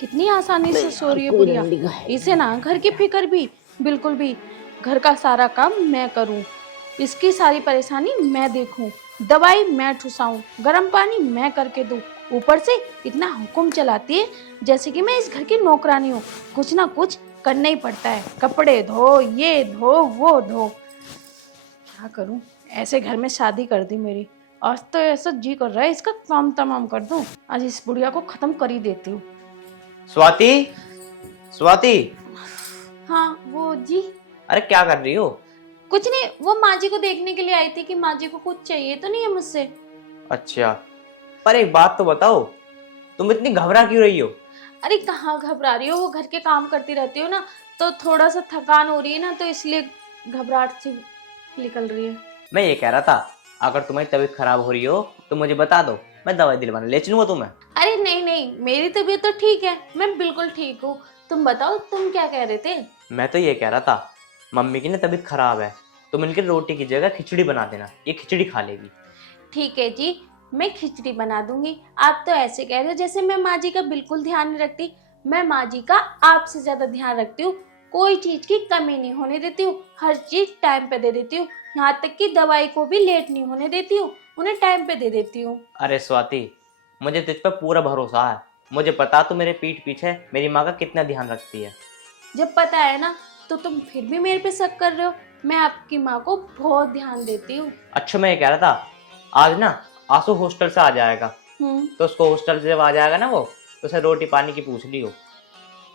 कितनी आसानी से सो रही है बुढ़िया। इसे ना घर की फिक्र भी बिल्कुल भी। घर का सारा काम मैं करूं, इसकी सारी परेशानी मैं देखूं, दवाई मैं ठुसाऊं, गर्म पानी मैं करके दूं। ऊपर से इतना हुक्म चलाती है जैसे कि मैं इस घर की नौकरानी हूँ। कुछ ना कुछ करना ही पड़ता है, कपड़े धो, ये धो, वो धो। क्या करूं, ऐसे घर में शादी कर दी मेरी। आज तो ऐसा जी कर रहा है इसका काम तमाम कर दूं। आज इस बुढ़िया को खत्म कर ही देती हूँ। स्वाति, स्वाति। हाँ वो जी। अरे क्या कर रही हो? कुछ नहीं, वो माँ जी को देखने के लिए आई थी कि माँ जी को कुछ चाहिए तो नहीं है मुझसे। अच्छा, पर एक बात तो बताओ, तुम इतनी घबरा क्यों रही हो? अरे कहाँ घबरा रही हो, वो घर के काम करती रहती हो ना, तो थोड़ा सा थकान हो रही है ना, तो इसलिए घबराहट सी निकल रही है। मैं ये कह रहा था, अगर तुम्हारी तबीयत खराब हो रही हो तो मुझे बता दो, मैं दवाई दिलवाने ले चलूंगा तुम्हें। अरे नहीं नहीं, मेरी तबीयत तो ठीक है, मैं बिल्कुल ठीक हूँ। तुम बताओ, तुम क्या कह रहे थे? मैं तो ये कह रहा था, मम्मी की ना तबीयत खराब है, तुम इनके रोटी की जगह खिचड़ी बना देना, ये खिचड़ी खा लेगी। ठीक है जी, मैं खिचड़ी बना दूंगी। आप तो ऐसे कह रहे हो जैसे मैं माँ जी का बिल्कुल ध्यान नहीं रखती। मैं माँ जी का आपसे ज्यादा ध्यान रखती हूँ। कोई चीज की कमी नहीं होने देती हूँ, हर चीज टाइम पे दे देती हूँ। यहाँ तक कि दवाई को भी लेट नहीं होने देती हूँ, उन्हें टाइम पे दे देती हूँ। अरे स्वाति, मुझे तुझ पर पूरा भरोसा है। मुझे पता तू मेरे पीठ पीछे मेरी माँ का कितना ध्यान रखती है। जब पता है ना, तो तुम फिर भी मेरे पे शक कर रहे हो। मैं आपकी माँ को बहुत ध्यान देती हूँ। अच्छा, मैं ये कह रहा था, आज ना आंसू हॉस्टल से आ जाएगा, तो उसको हॉस्टल से जब आ जाएगा ना वो, तो उसे रोटी पानी की पूछ लियो।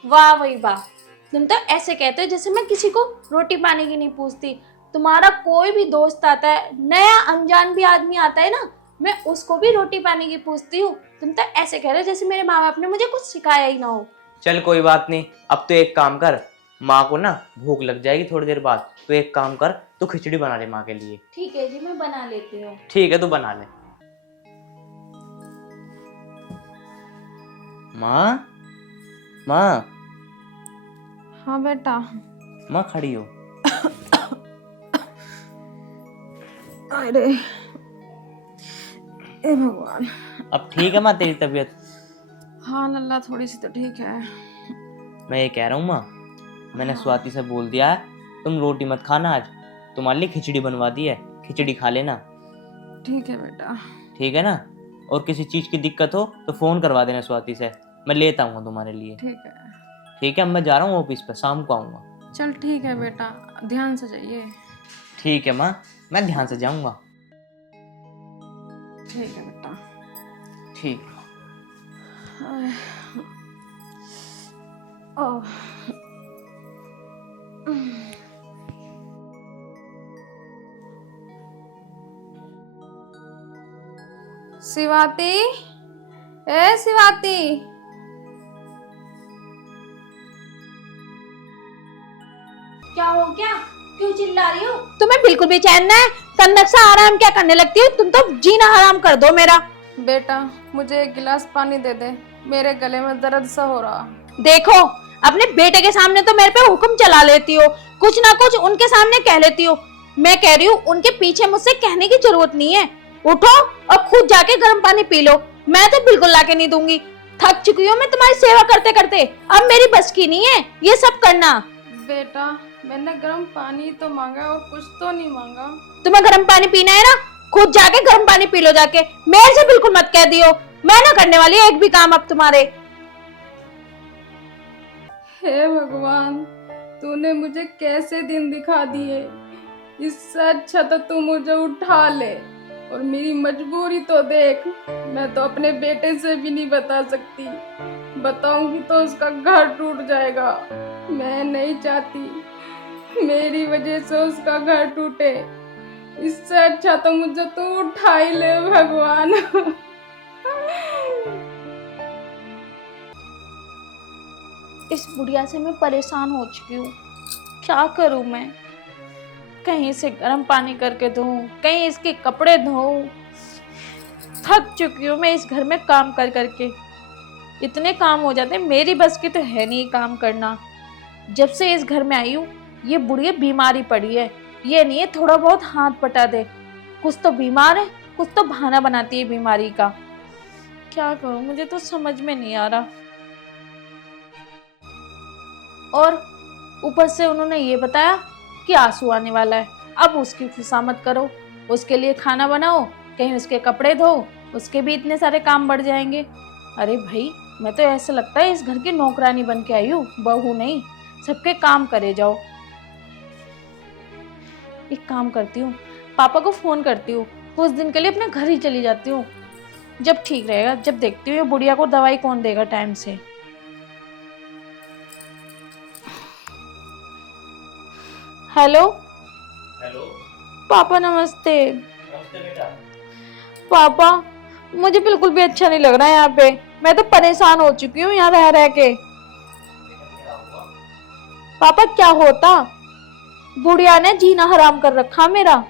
वाह वही वाह, तुम तो ऐसे कहते हो जैसे मैं किसी को रोटी पानी की नहीं पूछती। तुम्हारा कोई भी दोस्त आता है, नया अनजान भी आदमी आता है ना, मैं उसको भी रोटी पानी की पूछती हूँ। तुम तो ऐसे कह रहे हो जैसे मेरे माँ बाप ने मुझे कुछ सिखाया ही ना हो। चल कोई बात नहीं, अब तो एक काम कर, माँ को ना भूख लग जाएगी थोड़ी देर बाद, तो एक काम कर, तू खिचड़ी बना ले माँ के लिए। ठीक है जी, मैं बना लेती हूँ। ठीक है, तू बना ले। माँ, माँ, हाँ बेटा। माँ खड़ी हो। अरे ए भगवान। अब ठीक है माँ तेरी तबीयत? हाँ लल्ला, थोड़ी सी तो ठीक है। मैं ये कह रहा हूँ माँ, मैंने स्वाति से बोल दिया है, तुम रोटी मत खाना आज, तुम्हारे लिए खिचड़ी बनवा दी है, खिचड़ी खा लेना। ठीक है बेटा। ठीक है ना? और किसी चीज की दिक्कत हो तो फोन करवा देना स्वाति से, मैं लेता हूँ तुम्हारे लिए। ठीक है। ठीक है, अब मैं जा रहा हूँ ऑफिस पे, शाम को आऊंगा। चल ठीक है बेटा, ध्यान से जाइए। ठीक है माँ, मैं ध्यान से जाऊंगा। ठीक है बेटा। ठीक। ओह। शिवाती, ए शिवाती। क्या हो गया, क्यों चिल्ला रही हो? तुम्हें बिल्कुल भी चैन ना है, तन्नक सा आराम क्या करने लगती हो तुम? तो जीना हराम कर दो मेरा। बेटा मुझे एक गिलास पानी दे दे, मेरे गले में दर्द सा हो रहा। देखो, अपने बेटे के सामने तो मेरे पे हुक्म चला लेती हो, कुछ ना कुछ उनके सामने कह लेती हो। मैं कह रही हूँ, उनके पीछे मुझसे कहने की जरूरत नहीं है। उठो और खुद जाके गर्म पानी पी लो, मैं तो बिल्कुल लाके नहीं दूंगी। थक चुकी हूँ मैं तुम्हारी सेवा करते करते, अब मेरी बस की नहीं है ये सब करना। बेटा मैंने गर्म पानी तो मांगा और कुछ तो नहीं मांगा। तुम्हें गर्म पानी पीना है ना, खुद जाके गर्म पानी पी लो जाके, मेरे से बिल्कुल मत कह दियो। मैं ना करने वाली एक भी काम अब तुम्हारे। हे भगवान, तूने मुझे कैसे दिन दिखा दिए। इससे अच्छा तो तू मुझे उठा ले, और मेरी मजबूरी तो देख, मैं तो अपने बेटे से भी नहीं बता सकती, बताऊंगी तो उसका घर टूट जाएगा। मैं नहीं चाहती मेरी वजह से उसका घर टूटे। इससे अच्छा तो मुझे तू उठा ही ले भगवान। इस बुढ़िया से मैं परेशान हो चुकी हूँ, क्या करूँ मैं? कहीं इसे गर्म पानी करके धोऊं, कहीं इसके कपड़े धोऊं। थक चुकी हूँ मैं इस घर में काम कर करके। इतने काम हो जाते, मेरी बस की तो है नहीं काम करना। जब से इस घर में आई हूँ, ये बुढ़िया बीमारी पड़ी है। ये नहीं है थोड़ा बहुत हाथ पटा दे, कुछ तो बीमार है, कुछ तो बहाना बनाती है बीमारी का। क्या करूँ, मुझे तो समझ में नहीं आ रहा। और ऊपर से उन्होंने ये बताया कि आंसू आने वाला है। अब उसकी खुशामद करो, उसके लिए खाना बनाओ, कहीं उसके कपड़े धो, उसके भी इतने सारे काम बढ़ जाएंगे। अरे भाई, मैं तो ऐसा लगता है इस घर की नौकरानी बन के आई हूँ, बहू नहीं। सबके काम करे जाओ। एक काम करती हूँ, पापा को फोन करती हूँ, कुछ दिन के लिए अपने घर ही चली जाती हूँ। जब ठीक रहेगा, जब देखती हूँ ये बुढ़िया को दवाई कौन देगा टाइम से। Hello hello. पापा, नमस्ते। नमस्ते बेटा। पापा, मुझे बिल्कुल भी अच्छा नहीं लग रहा है यहाँ पे। मैं तो परेशान हो चुकी हूँ यहाँ रह रह के। पापा क्या होता, बुढ़िया ने जीना हराम कर रखा मेरा। अरे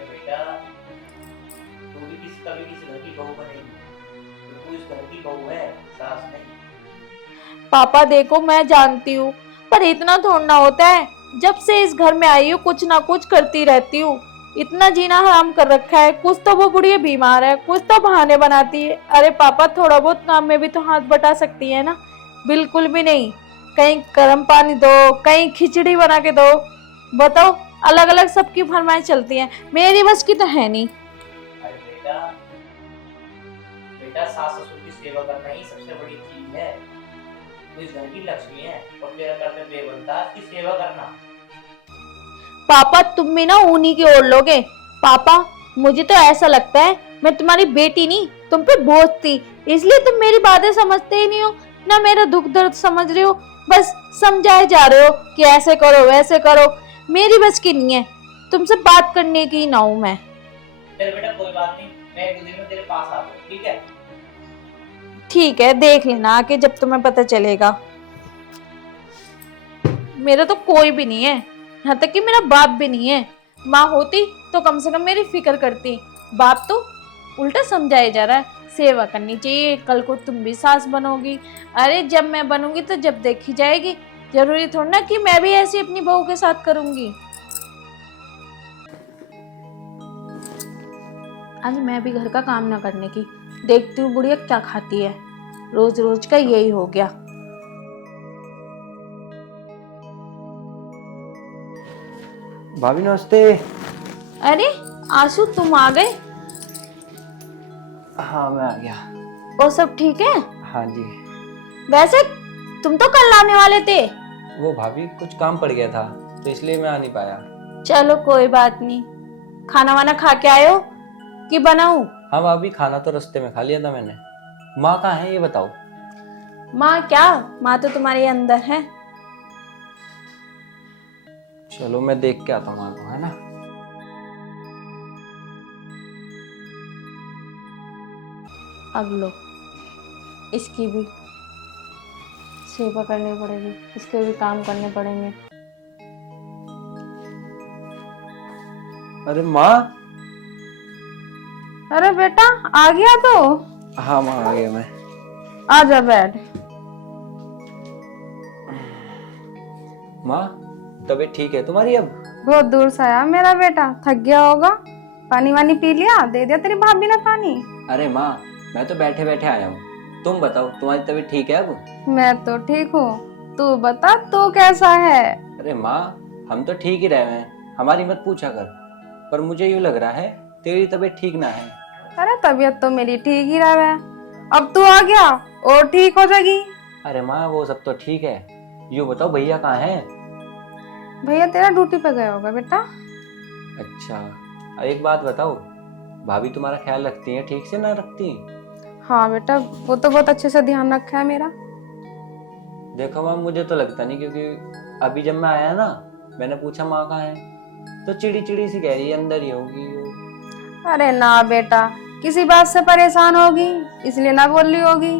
बेटा, तू भी कभी किसी घर की बहू बनेगी। तू इस घर की बहू है, सास नहीं। पापा देखो, मैं जानती हूँ, पर इतना थोड़ा होता है। जब से इस घर में आई हूँ कुछ ना कुछ करती रहती हूँ। इतना जीना हराम कर रखा है। कुछ तो वो बुढ़िया बीमार है, कुछ तो बहाने बनाती है। अरे पापा, थोड़ा बहुत काम में भी तो हाथ बटा सकती है ना। बिल्कुल भी नहीं। कहीं गर्म पानी दो, कहीं खिचड़ी बना के दो। बताओ, अलग अलग सबकी फरमाइश चलती है, मेरी बस की तो है नहीं। अरे बेटा, बेटा सास ससुर की सेवा करना ही सबसे बड़ी चीज है। तू इस घर की लक्ष्मी है और तेरा कर्तव्य बनता है इसकी सेवा करना। पापा, तुम भी ना उन्हीं की ओर लोगे। पापा, मुझे तो ऐसा लगता है मैं तुम्हारी बेटी नहीं, तुम पे बोझ थी। इसलिए तुम मेरी बातें समझते ही नहीं हो, ना मेरा दुख दर्द समझ रहे हो। बस समझाए जा रहे हो कि ऐसे करो वैसे करो। मेरी बस की नहीं है, तुमसे बात करने की ना हूं मैं। चल बेटा, कोई बात नहीं, मैं एक दो दिन में तेरे पास आता हूँ, ठीक है? ठीक है, देख लेना आके जब तुम्हें पता चलेगा। मेरा तो कोई भी नहीं है, यहाँ तक कि मेरा बाप भी नहीं है। माँ होती तो कम से कम मेरी फिक्र करती। बाप तो उल्टा समझाया जा रहा है, सेवा करनी चाहिए, कल को तुम भी सास बनोगी। अरे जब मैं बनूंगी तो जब देखी जाएगी। जरूरी थोड़ा ना कि मैं भी ऐसी अपनी बहू के साथ करूंगी। आज मैं भी घर का काम ना करने की, देखती हूँ बुढ़िया क्या खाती है। रोज रोज का यही हो गया। भाभी नमस्ते। अरे आशु, तुम आ गए? हाँ मैं आ गया। और सब ठीक है? हाँ जी। वैसे तुम तो कल आने वाले थे। वो भाभी कुछ काम पड़ गया था तो इसलिए मैं आ नहीं पाया। चलो कोई बात नहीं। खाना वाना खा के आए हो कि बनाऊं? हाँ भाभी, खाना तो रास्ते में खा लिया था मैंने। माँ कहाँ है ये बताओ। माँ क्या, माँ तो तुम्हारे अंदर है। चलो मैं देख के आता हूँ माँ को, है ना। अब लो, इसकी भी सेवा करनी पड़ेगी, इसके भी काम करने पड़ेंगे। अरे माँ। अरे बेटा, आ गया तो। हाँ माँ आ गया मैं। आ जा, बैठ। माँ तबीयत ठीक है तुम्हारी अब? बहुत दूर से आया मेरा बेटा, थक गया होगा। पानी वानी पी लिया? दे दिया तेरी भाभी ने पानी? अरे माँ, मैं तो बैठे बैठे आया हूँ। तुम बताओ, तुम्हारी तबीयत ठीक है अब? मैं तो ठीक हूँ, तू बता तू कैसा है? अरे माँ, हम तो ठीक ही रहे हैं, हमारी मत पूछा कर। पर मुझे यूँ लग रहा है तेरी तबीयत ठीक ना है। अरे तबीयत तो मेरी ठीक ही रहा है, अब तू आ गया और ठीक हो जाएगी। अरे माँ वो सब तो ठीक है, यूँ बताओ भैया कहाँ है? भैया तेरा ड्यूटी पे गया होगा बेटा। अच्छा, एक बात बताओ, भाभी तुम्हारा ख्याल रखती है ठीक से ना रखती? हाँ बेटा, वो तो बहुत अच्छे से ध्यान रखा है मेरा। देखो माँ, मुझे तो लगता नहीं, क्योंकि अभी जब मैं आया ना, मैंने पूछा माँ कहाँ है, तो चिड़ी चिड़ी सी कह रही है अंदर ही होगी वो। अरे ना बेटा, किसी बात से परेशान होगी इसलिए ना बोल रही होगी।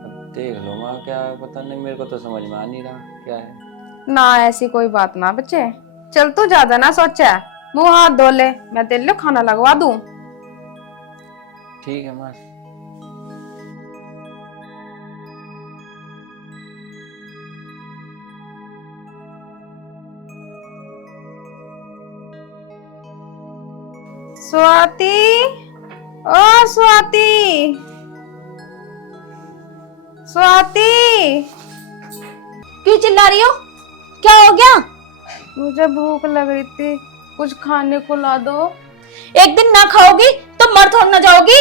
अब देख लो माँ, क्या पता नहीं, मेरे को तो समझ में आ नहीं रहा क्या है। ना ऐसी कोई बात ना बच्चे, चल तू ज्यादा ना सोचा, मुंह हाथ धो ले, मैं तेरे लिए खाना लगवा दूं। ठीक है माँ। स्वाति, ओ स्वाति, स्वाति, क्यों चिल्ला रही हो? क्या हो गया? मुझे भूख लग रही थी, कुछ खाने को ला दो। एक दिन ना खाओगी तो मर थोड़ ना जाओगी।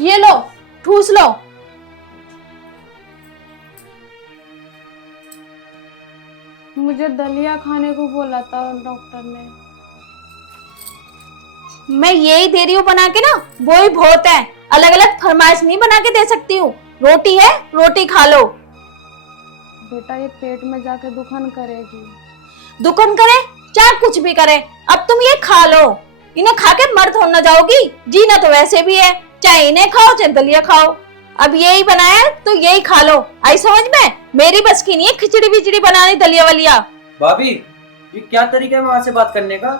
ये लो, ठूस लो। मुझे दलिया खाने को बोला था डॉक्टर ने। मैं यही दे रही हूँ बना के ना, वो ही बहुत है। अलग अलग फरमाइश नहीं बना के दे सकती हूँ। रोटी है, रोटी खा लो। बेटा ये पेट में जाके दुखन करेगी। दुकान करे चाहे कुछ भी करे, अब तुम ये खा लो। इन्हें खा के मर थोड़ ना जाओगी। जीना तो वैसे भी है, चाहे इन्हें खाओ चाहे दलिया खाओ। अब यही बनाया है तो यही खा लो। आई समझ में? मेरी बस की नहीं है खिचड़ी विचड़ी बनानी, दलिया वलिया। भाभी ये क्या तरीका है वहां से बात करने का?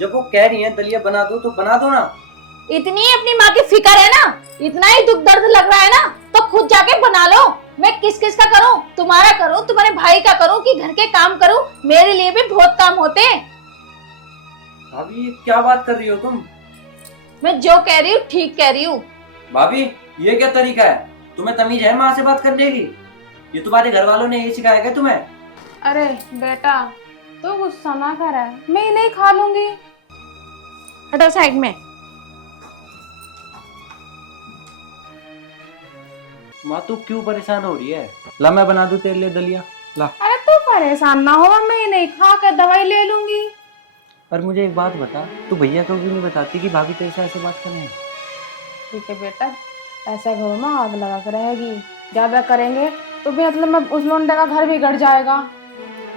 जब वो कह रही है दलिया बना दो तो बना दो ना। इतनी ही अपनी माँ की फिक्र है ना, इतना ही दुख दर्द लग रहा है ना, तो खुद जाके बना लो। मैं किस किस का करूं? तुम्हारा करूं, तुम्हारे भाई का करूं, कि घर के काम करूं? मेरे लिए भी बहुत काम होते हैं। भाभी ये क्या बात कर रही हो तुम? मैं जो कह रही हूँ ठीक कह रही हूँ। भाभी ये क्या तरीका है? तुम्हें तमीज है माँ से बात करने की? ये तुम्हारे घर वालों ने यही सिखाया क्या तुम्हें? अरे बेटा तो गुस्सा ना कर, मैं नहीं खा लूंगी। हटो साइड में। माँ तू क्यों परेशान हो रही है? ला मैं बना दूं तेरे लिए दलिया, ला। अरे तू परेशान ना हो, मैं नहीं खा कर दवाई ले लूंगी। पर मुझे एक बात बता, तू भैया को क्यों नहीं बताती कि भाभी तेरे से ऐसे बात कर रहे हैं? ठीक है बेटा, ऐसा घरों में आग लगा कर रहेगी। ज्यादा करेंगे तो भी मतलब मैं उस लोंडे का घर बिगड़ जाएगा।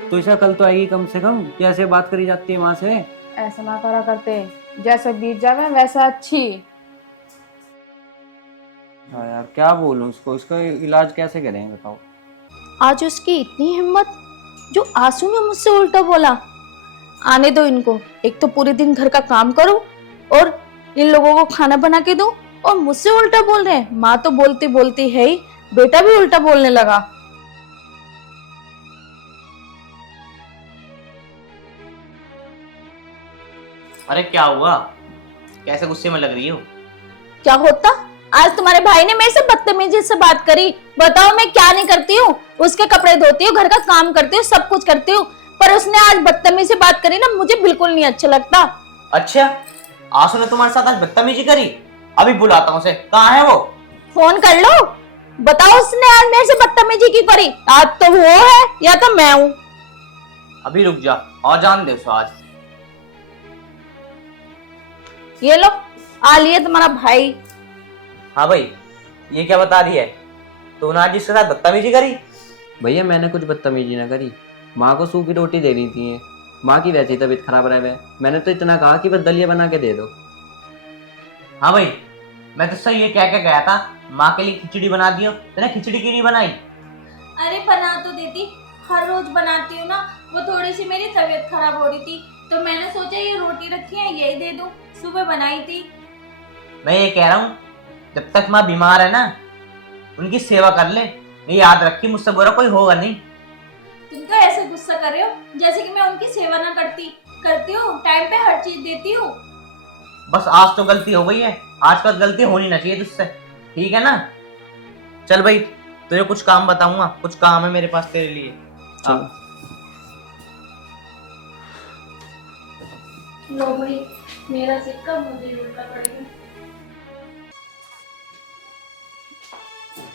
तो ऐसा कल तो आएगी कम से कम, कैसे बात करी जाती है माँ से? ऐसा ना करा करते, जैसे बीत जावे वैसा अच्छी। हाँ यार क्या बोलूं उसको, इसका इलाज कैसे करें बताओ। आज उसकी इतनी हिम्मत, जो आंसू ने मुझसे उल्टा बोला। आने दो इनको, एक तो पूरे दिन घर का काम करो और इन लोगों को खाना बना के दो, और मुझसे उल्टा बोल रहे हैं। माँ तो बोलती बोलती है ही, बेटा भी उल्टा बोलने लगा। अरे क्या हुआ? कैसे गुस्से में लग रही हो? क्या होता? आज तुम्हारे भाई ने मेरे से बदतमीजी से बात करी। बताओ मैं क्या नहीं करती हूँ? उसके कपड़े धोती हूँ, घर का काम करती हूँ, सब कुछ करती हूँ, पर उसने आज बदतमीजी से बात करी ना, मुझे बिल्कुल नहीं अच्छा लगता। अच्छा, आंसू ने तुम्हारे साथ आज बदतमीजी करी? अभी बुलाता हूँ उसे। कहाँ है वो? फोन कर लो, बताओ उसने आज मेरे से बदतमीजी की करी। आज तो वो है या तो मैं हूँ। अभी रुक जा और जान दे उसे आज। ये लो, आ लिए तुम्हारा भाई। हाँ भाई, ये क्या बता रही है? तूने आज इसके साथ बदतमीजी करी? भैया मैंने कुछ बदतमीजी ना करी, माँ को सूखी रोटी देनी थी। माँ की वैसे ही तबीयत खराब रहे, मैंने तो इतना कहा कि बस दलिया बना के दे दो। हाँ भाई, मैं तुझसे ये कह के गया था माँ के लिए खिचड़ी बना दियो, तूने खिचड़ी क्यों नहीं बनाई? अरे बना तो देती, हर रोज बनाती हूँ ना। वो थोड़ी सी मेरी तबीयत खराब हो रही थी तो मैंने सोचा ये रोटी रखी है यही दे दूं। सुबह बनाई थी। मैं ये कह रहा हूँ, जब तक माँ बीमार है ना, उनकी सेवा कर ले। ये याद रखी, मुझसे बुरा कोई होगा नहीं। तुम तो ऐसे गुस्सा कर रहे हो जैसे कि मैं उनकी सेवा ना करती हूँ। टाइम पे हर चीज देती हूँ। बस आज तो गलती हो गई है, आज कल गलती होनी ना चाहिए तुझसे, ठीक है ना? चल भाई, तुझे कुछ काम बताऊंगा, कुछ काम है मेरे पास तेरे लिए। लो भाई, मेरा सिक्का मुझे उल्टा पड़ेगा।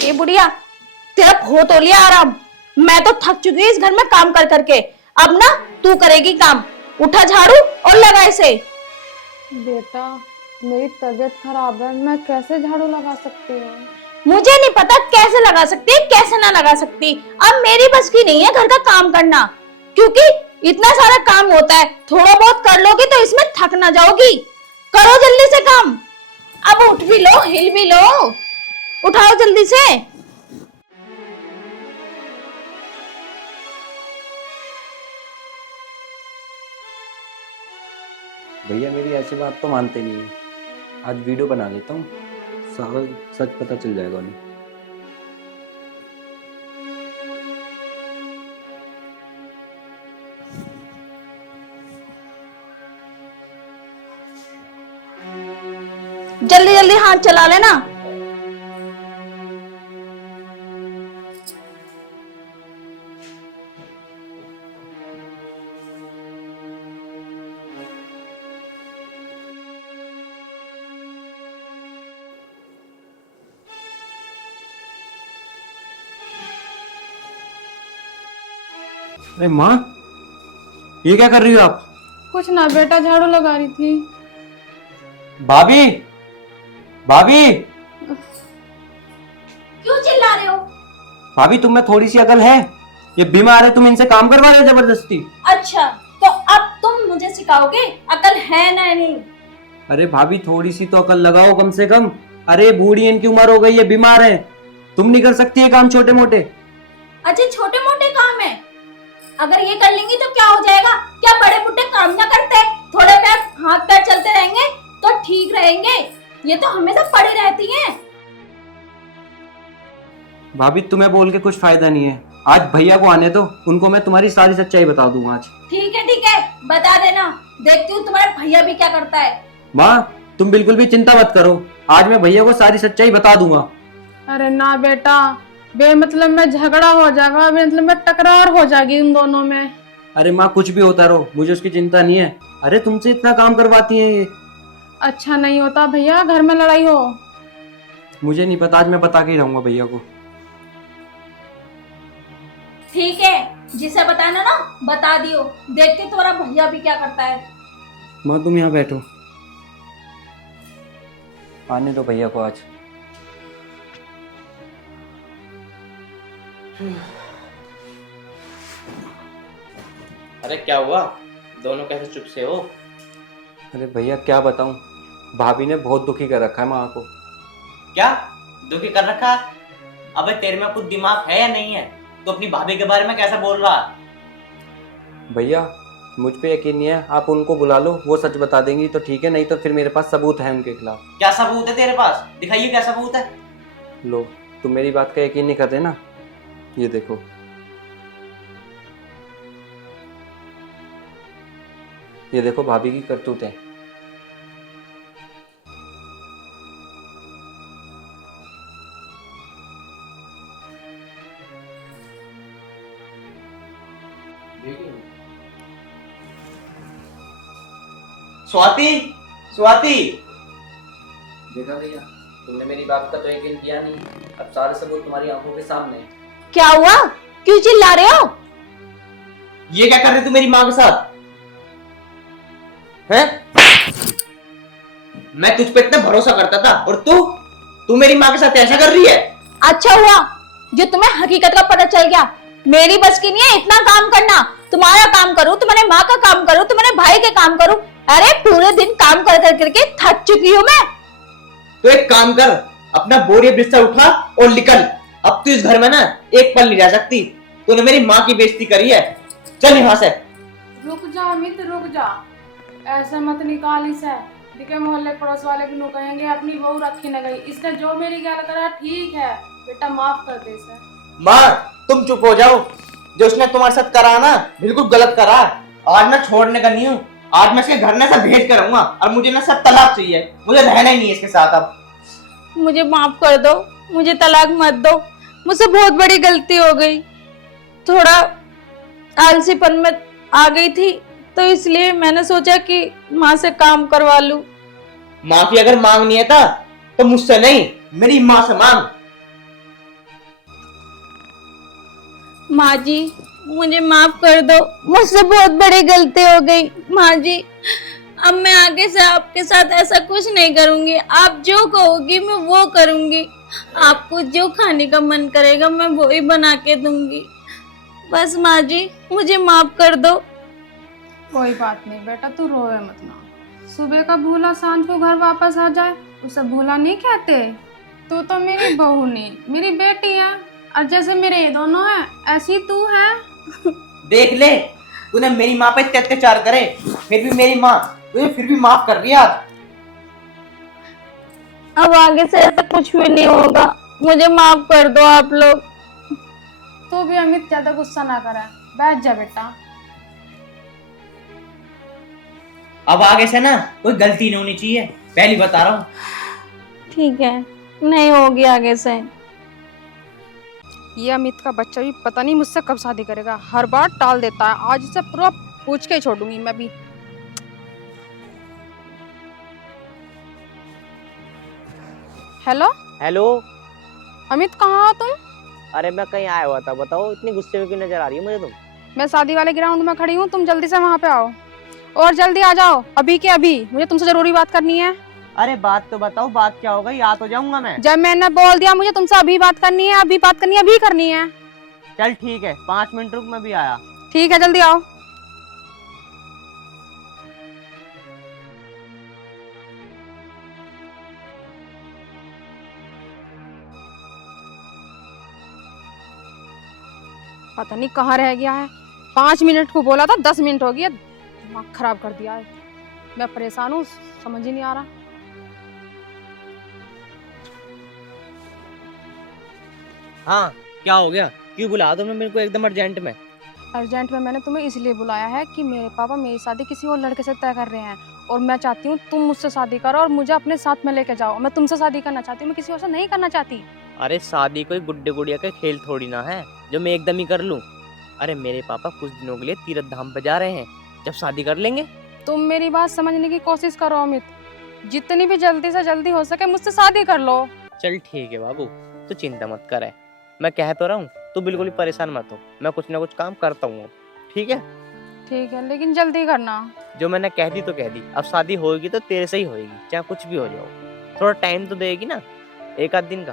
ए बुढ़िया, तेरा बहुत हो लिया आराम। मैं तो थक चुकी हूँ इस घर में काम कर करके। अब ना तू करेगी काम। उठा झाड़ू और लगा इसे। बेटा मेरी तबीयत खराब है, मैं कैसे झाड़ू लगा सकती हूँ? मुझे नहीं पता कैसे लगा सकती कैसे ना लगा सकती। अब मेरी बस की नहीं है घर का काम करना, क्योंकि इतना सारा काम होता है। थोड़ा बहुत कर लोगी तो इसमें थक ना जाओगी। करो जल्दी से काम। अब उठ भी लो, हिल भी लो, उठाओ जल्दी से। भैया मेरी ऐसी बात तो मानते नहीं है। आज वीडियो बना लेता हूँ, सारा सच पता चल जाएगा उन्हें। जल्दी जल्दी हाथ चला लेना। अरे माँ, ये क्या कर रही हो आप? कुछ ना बेटा, झाड़ू लगा रही थी। भाभी, भाभी, क्यों चिल्ला रहे हो? भाभी तुम्हें थोड़ी सी अकल है? ये बीमार है, तुम इनसे काम करवा रहे हो जबरदस्ती। अच्छा, तो अब तुम मुझे सिखाओगे? अकल है ना नहीं? अरे भाभी, थोड़ी सी तो अकल लगाओ कम से कम। अरे बूढ़ी इनकी उम्र हो गई है, बीमार है, तुम नहीं कर सकती है काम छोटे मोटे? अच्छा, छोटे मोटे काम है, अगर ये कर लेंगी तो क्या हो जाएगा? क्या बड़े बुढ़े काम ना करते? थोड़े पैर हाथ पैर चलते रहेंगे तो ठीक रहेंगे, ये तो हमेशा पड़ी रहती हैं। भाभी तुम्हें बोल के कुछ फायदा नहीं है, आज भैया को आने दो, उनको मैं तुम्हारी सारी सच्चाई बता दूंगा आज। ठीक है, बता देना, देखती हूँ तुम्हारा भैया भी क्या करता है। माँ, तुम बिल्कुल भी चिंता मत करो, आज मैं भैया को सारी सच्चाई बता दूंगा। अरे ना बेटा, बेमतलब में झगड़ा हो जाएगा, बेमतलब में टकरार हो जाएगी इन दोनों में। अरे माँ, कुछ भी होता रहो, मुझे उसकी चिंता नहीं है। अरे तुमसे इतना काम करवाती है ये। अच्छा नहीं होता भैया, घर में लड़ाई हो। मुझे नहीं पता, आज मैं बता के ही रहूंगा भैया को। ठीक है, जिसे बताना ना बता दियो, देखते तुम्हारा भैया भी क्या करता है। माँ तुम यहाँ बैठो, आने दो भैया को आज। अरे क्या हुआ, दोनों कैसे चुप से हो? अरे भैया क्या बताऊं, भाभी ने बहुत दुखी कर रखा है माँ को। क्या दुखी कर रखा? अबे तेरे में कुछ दिमाग है या नहीं है? तो अपनी भाभी के बारे में कैसा बोल रहा? भैया मुझ पे यकीन नहीं है, आप उनको बुला लो, वो सच बता देंगी तो ठीक है, नहीं तो फिर मेरे पास सबूत है उनके खिलाफ। क्या सबूत है तेरे पास? दिखाइए क्या सबूत है। लो, तुम मेरी बात का यकीन नहीं करते ना, ये देखो। ये देखो भाभी की करतूत है। स्वाति, स्वाति, देखा भैया, तुमने मेरी बात का तो यकीन किया नहीं, अब सारे सबूत तुम्हारी आंखों के सामने है। क्या हुआ? क्यों चिल्ला रहे हो? ये क्या कर रहे तू मेरी माँ के साथ? हैं? मैं तुझ पे इतना भरोसा करता था और तू मेरी माँ के साथ ऐसा कर रही है? अच्छा हुआ जो तुम्हें हकीकत का पता चल गया। मेरी बस की नहीं है इतना काम करना, तुम्हारा काम करूं, तुम्हारे माँ का काम करूं, तुम्हारे भाई के काम करूं। अरे पूरे दिन काम कर कर करके थक चुकी हूँ मैं। तो एक काम कर, अपना बोरिया बिस्तर उठा और निकल। अब तू इस घर में ना एक पल नहीं रह सकती। तूने मेरी माँ की बेइज्जती करी है, चल यहाँ से। रुक जा अमित, रुक जा, ऐसे मत निकाल इसे। दिखे मोहल्ले पड़ोस वाले भी लोग कहेंगे अपनी बहू रखी न गई, इसने जो मेरी गैल करा ठीक है बेटा, माफ कर दे इसे। माँ तुम चुप हो जाओ, जो उसने तुम्हारे साथ करा ना बिल्कुल गलत करा। आज मैं छोड़ने का नहीं हूँ, आज मैं इसके घर में से भेज कर रहूंगा और मुझे ना सब तलाक चाहिए, मुझे रहना ही नहीं है इसके साथ अब। मुझे माफ कर दो, मुझे तलाक मत दो, मुझसे बहुत बड़ी गलती हो गई। थोड़ा आलसीपन में आ गई थी तो इसलिए मैंने सोचा कि माँ से काम करवा लूं। माफी अगर मांगनी है था तो मुझसे नहीं, मेरी माँ से मांग। माँ जी मुझे माफ कर दो, मुझसे बहुत बड़ी गलती हो गई। माँ जी अब मैं आगे से आपके साथ ऐसा कुछ नहीं करूंगी, आप जो कहोगी मैं वो करूंगी, आपको जो खाने का मन करेगा मैं वो ही बना के दूंगी। बस माँ जी मुझे माफ कर दो। कोई बात नहीं बेटा, तू रोए मत ना। सुबह का भूला सांझ को घर वापस आ जाए, उसे भूला नहीं कहते। तू तो मेरी बहू नहीं, मेरी बेटी है, और जैसे मेरे ये दोनों हैं ऐसी तू है। देख ले, तूने मेरी माँ पे इतने अत्याचार करे, फिर भी मेरी माँ तुझे फिर भी माफ कर दिया। अब आगे से ऐसा कुछ भी नहीं होगा, मुझे माफ कर दो आप लोग। तू भी अमित ज्यादा गुस्सा ना करे, बैठ जा बेटा। अब आगे से ना कोई गलती नहीं होनी चाहिए, पहली बता रहा हूँ। ठीक है, नहीं होगी आगे से। ये अमित का बच्चा भी पता नहीं मुझसे कब शादी करेगा, हर बार टाल देता है। आज इसे पूरा पूछ के ही छोड़ूंगी मैं भी। Hello hello. अमित, कहाँ हो तुम? अरे मैं कहीं आया हुआ था, बताओ इतनी गुस्से में क्यों नजर आ रही है मुझे तुम? मैं शादी वाले ग्राउंड में खड़ी हूँ, तुम जल्दी से वहाँ पे आओ और जल्दी आ जाओ, अभी के अभी। मुझे तुमसे जरूरी बात करनी है। अरे बात तो बताओ, बात क्या होगा, आ तो जाऊंगा मैं। जब मैंने बोल दिया मुझे तुमसे अभी बात करनी है, अभी बात करनी है, अभी करनी है। चल ठीक है, 5 मिनट रुक, मैं भी आया। ठीक है, जल्दी आओ। पता नहीं कहाँ रह गया है। 5 मिनट को बोला था, 10 मिनट हो गया। दिमाग खराब कर दिया है। मैं परेशान हूँ, समझ ही नहीं आ रहा। हाँ, क्या हो गया? क्यों बुलाया तुमने मेरे को एकदम अर्जेंट में? अर्जेंट में मैंने तुम्हें इसलिए बुलाया है कि मेरे पापा मेरी शादी किसी और लड़के से तय कर रहे हैं और मैं चाहती हूँ तुम मुझसे शादी करो और मुझे अपने साथ में लेके जाओ। मैं तुमसे शादी करना चाहती हूँ, मैं किसी और से नहीं करना चाहती। अरे शादी कोई गुड्डे गुड़िया का खेल थोड़ी ना है जो मैं एकदम ही कर लूं। अरे मेरे पापा कुछ दिनों के लिए तीर्थ धाम पे जा रहे हैं, जब शादी कर लेंगे। तुम मेरी बात समझने की कोशिश करो अमित, जितनी भी जल्दी से जल्दी हो सके मुझसे शादी कर लो। चल ठीक है बाबू, तू चिंता मत कर। मैं कह तो रहा हूँ, तू बिल्कुल ही परेशान मत हो, मैं कुछ ना कुछ काम करता हूँ। ठीक है? ठीक है, लेकिन जल्दी करना। जो मैंने कह दी तो कह दी, अब शादी होगी तो तेरे से ही होगी, चाहे कुछ भी हो जाओ। थोड़ा टाइम तो देगी ना, 1 आध दिन का।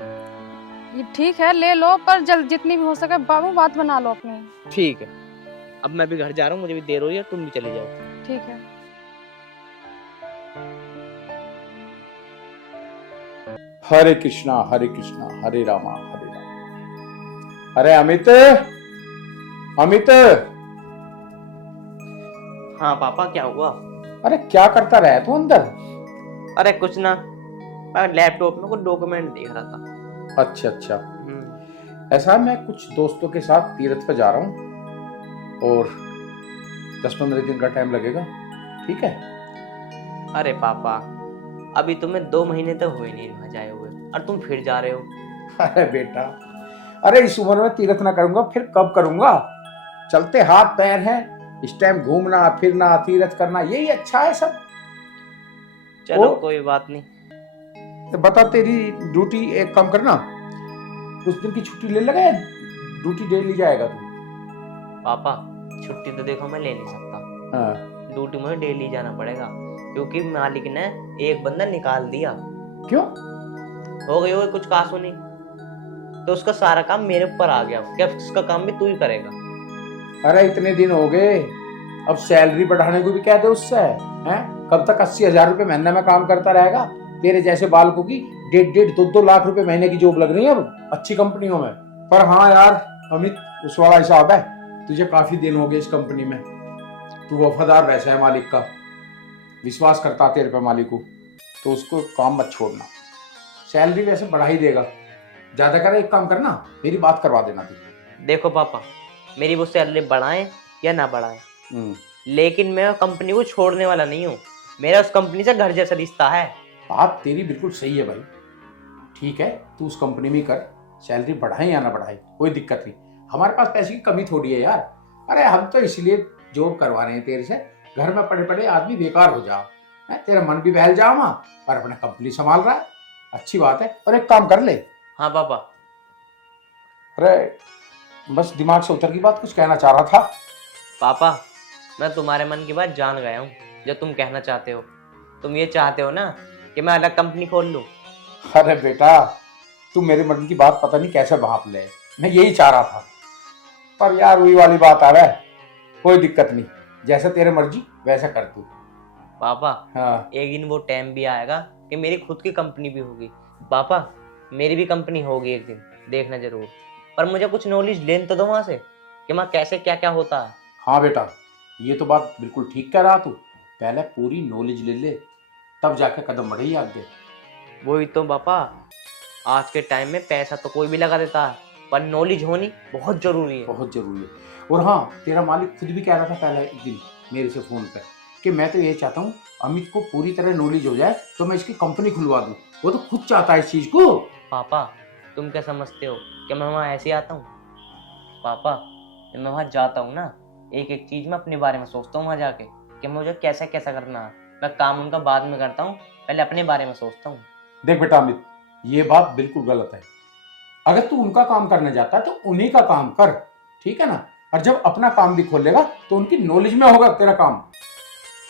ये ठीक है, ले लो, पर जल्द जितनी भी हो सके बाबू बात बना लो अपनी। ठीक है, अब मैं भी घर जा रहा हूँ, मुझे भी देर हो रही है, तुम भी चले जाओ। ठीक है। हरे कृष्णा हरे रामा हरे रामा। अरे अमित, अमित, हाँ पापा, क्या हुआ? अरे क्या करता रहा तू अंदर? अरे कुछ ना, मैं लैपटॉप में कुछ डॉक्यूमेंट देख रहा था। अच्छा अच्छा, ऐसा है, मैं कुछ दोस्तों के साथ तीर्थ पे जा रहा हूँ और 10-15 दिन का टाइम लगेगा। ठीक है? अरे पापा, अभी तुम्हें 2 महीने तो हुए नहीं वहां जाए हुए और तुम फिर जा रहे हो। अरे बेटा, अरे इस उम्र में तीर्थ ना करूंगा फिर कब करूंगा? चलते हाथ पैर हैं, इस टाइम घूमना फिरना तीर्थ करना यही अच्छा है सब। चलो कोई बात नहीं। तो बता, तेरी ड्यूटी एक काम करना, कुछ दिन की छुट्टी ले लगा या ड्यूटी डेली जाएगा तू? पापा छुट्टी तो देखो मैं ले नहीं सकता। हाँ। ड्यूटी मुझे डेली जाना पड़ेगा क्योंकि मालिक ने एक बंदा निकाल दिया। क्यों? हो गई कुछ कासुनी, तो उसका सारा काम मेरे ऊपर आ गया। क्या उसका काम भी तू ही करेगा? अरे इतने दिन हो गए, अब सैलरी बढ़ाने को भी कह दे उससे। हैं? कब तक 80,000 रुपए महीने में काम करता रहेगा? तेरे जैसे बालकों की 1.5, 2 लाख रुपए महीने की जॉब लग रही है अब अच्छी कंपनियों में। पर हाँ यार अमित, उस वाला हिसाब है, तुझे काफी दिन हो गए इस कंपनी में, तू वफादार वैसा है मालिक का, विश्वास करता तेरे पे मालिक को, तो उसको काम मत छोड़ना। सैलरी वैसे बढ़ा ही देगा, ज्यादा कर एक काम करना, मेरी बात करवा देना तुझे। देखो पापा, मेरी वो सैलरी बढ़ाएं या ना बढ़ाएं, लेकिन मैं कंपनी को छोड़ने वाला नहीं हूँ। मेरा उस कंपनी से घर जैसा रिश्ता है। बात तेरी बिल्कुल सही है भाई, ठीक है, तू उस कंपनी में कर, सैलरी बढ़ाए या ना बढ़ाए कोई दिक्कत नहीं, हमारे पास पैसे की कमी थोड़ी है यार। अरे हम तो इसलिए जॉब करवा रहे हैं तेरे से, घर में पड़े पड़े आदमी बेकार हो जाओ, तेरा मन भी बहल जाओ वहाँ, पर अपना कंपनी संभाल रहा है, अच्छी बात है। और एक काम कर ले। हाँ पापा। अरे बस दिमाग से उतर की बात, कुछ कहना चाह रहा था। पापा मैं तुम्हारे मन की बात जान गया हूँ, जो तुम कहना चाहते हो। तुम ये चाहते हो ना कि मैं अलग कंपनी खोल लूँ? अरे बेटा, तू मेरे मन की बात पता नहीं कैसे भाप ले, मैं यही चाह रहा था, पर यार वही वाली बात आ रहा है। कोई दिक्कत नहीं, जैसा तेरे मर्जी वैसा कर तू। पापा हाँ। एक दिन वो टाइम भी आएगा कि मेरी खुद की कंपनी भी होगी। पापा मेरी भी कंपनी होगी एक दिन, देखना जरूर, पर मुझे कुछ नॉलेज लेने तो दो वहां से कि वहाँ कैसे क्या क्या होता है। हाँ बेटा, ये तो बात बिल्कुल ठीक कह रहा तू, पहले पूरी नॉलेज ले ले, तब जाके कदम बढ़े आगे। वही तो पापा, आज के टाइम में पैसा तो कोई भी लगा देता है, पर नॉलेज होनी बहुत जरूरी है। बहुत जरूरी है। और हाँ, तेरा मालिक खुद भी कह रहा था पहले एक दिन मेरे से फोन पे कि मैं तो ये चाहता हूँ अमित को पूरी तरह नॉलेज हो जाए तो मैं इसकी कंपनी खुलवा दूँ। वो तो खुद चाहता है इस चीज को। पापा तुम क्या समझते हो कि मैं वहाँ ऐसे ही आता हूँ? पापा जब मैं वहाँ जाता हूँ ना, एक एक चीज मैं अपने बारे में सोचता हूँ वहाँ जाके कि मुझे कैसा कैसा करना है। मैं काम उनका बाद में करता हूँ, पहले अपने बारे में सोचता हूँ। देख बेटा अमित, ये बात बिल्कुल गलत है। अगर तू उनका काम करने जाता है तो उन्हीं का काम कर, ठीक है ना। और जब अपना काम भी खोलेगा तो उनकी नॉलेज में होगा तेरा काम।